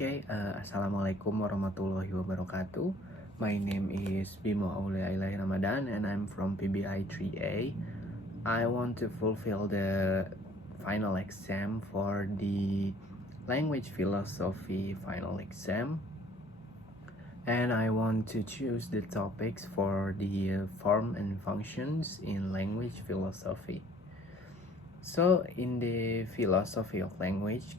Assalamualaikum warahmatullahi wabarakatuh. My name is Bimo Aulia Ilahi Ramadan and I'm from PBI 3A. I want to fulfill the final exam for the language philosophy final exam. And I want to choose the topics for the form and functions in language philosophy. So in the philosophy of language,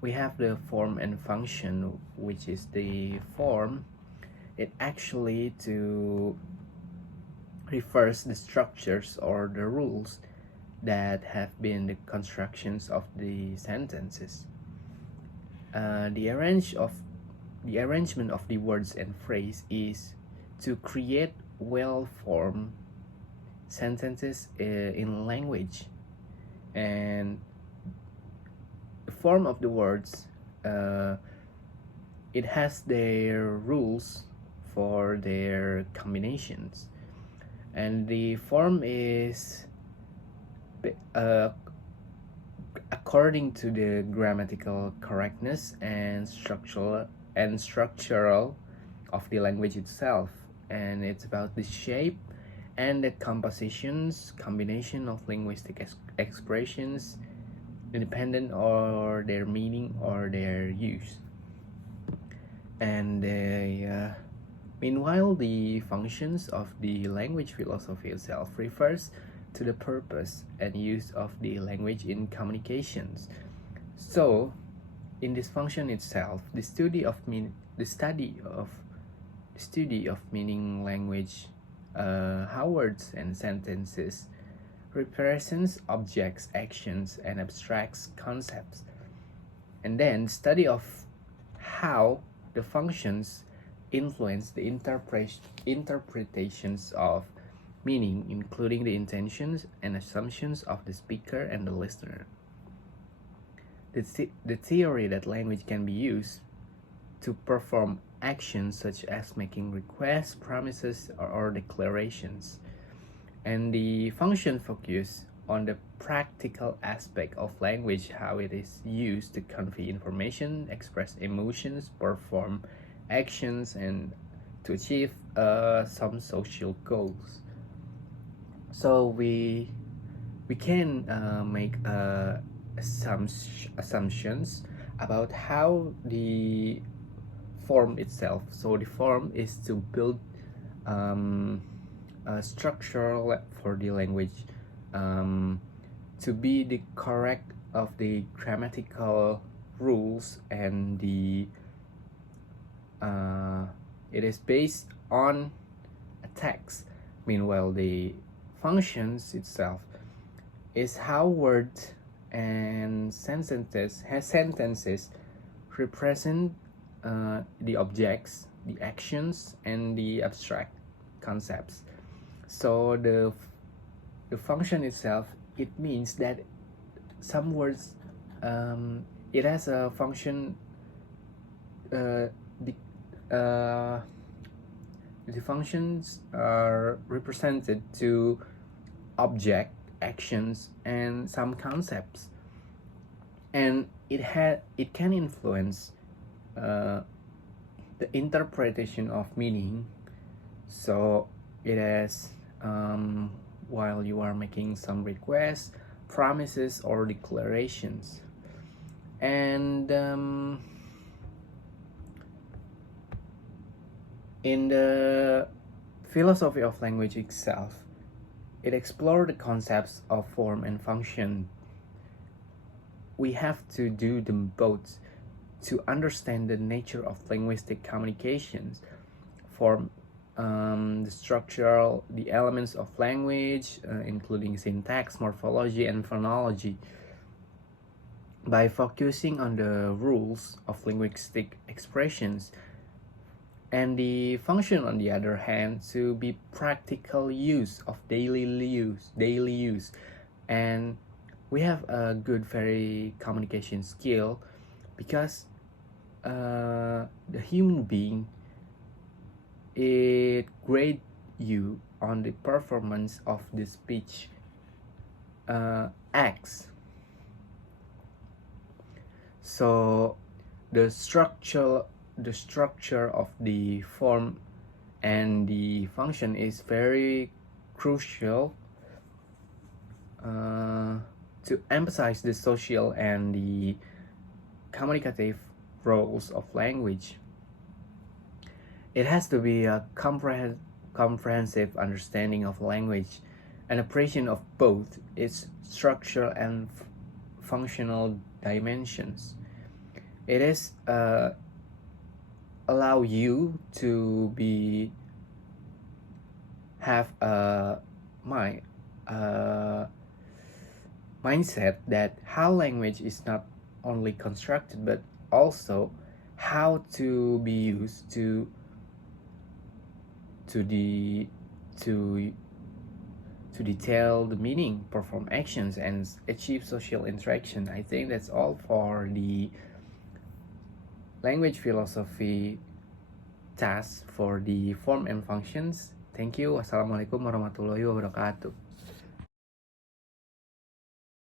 we have the form and function, which is the form. It actually refers the structures or the rules that have been the constructions of the sentences. The arrangement of the words and phrase is to create well-formed sentences in language, and the form of the words, it has their rules for their combinations, and the form is according to the grammatical correctness and structural of the language itself, and it's about the shape and the combination of linguistic expressions independent or their meaning or their use. And meanwhile, the functions of the language philosophy itself refers to the purpose and use of the language in communications. So in this function itself, the study of meaning language, how words and sentences represents objects, actions, and abstracts concepts, and then study of how the functions influence the interpretations of meaning, including the intentions and assumptions of the speaker and the listener. The theory that language can be used to perform actions such as making requests, promises, or declarations. And the function focus on the practical aspect of language, how it is used to convey information, express emotions, perform actions, and to achieve some social goals. So we can make assumptions about how the form itself. So the form is to build a structure for the language to be the correct of the grammatical rules, and it is based on a text. Meanwhile, the functions itself is how words and sentences represent the objects, the actions, and the abstract concepts. So the function itself, it means that some words, it has a function, the functions are represented to object, actions, and some concepts, and it can influence the interpretation of meaning. So it has, while you are making some requests, promises, or declarations. And in the philosophy of language itself, it explores the concepts of form and function. We have to do them both to understand the nature of linguistic communications, form, the structural, the elements of language, including syntax, morphology, and phonology. By focusing on the rules of linguistic expressions, and the function on the other hand to be practical use of daily use, and we have a good very communication skill, because the human being, it grade you on the performance of the speech acts. So the structure of the form and the function is very crucial to emphasize the social and the communicative roles of language. It has to be a comprehensive understanding of language, an appreciation of both its structural and functional dimensions. It is allow you to have a mindset that how language is not only constructed but also how to be used to detail the meaning, perform actions, and achieve social interaction. I think that's all for the language philosophy task for the form and functions. Thank you. Wassalamualaikum warahmatullahi wabarakatuh.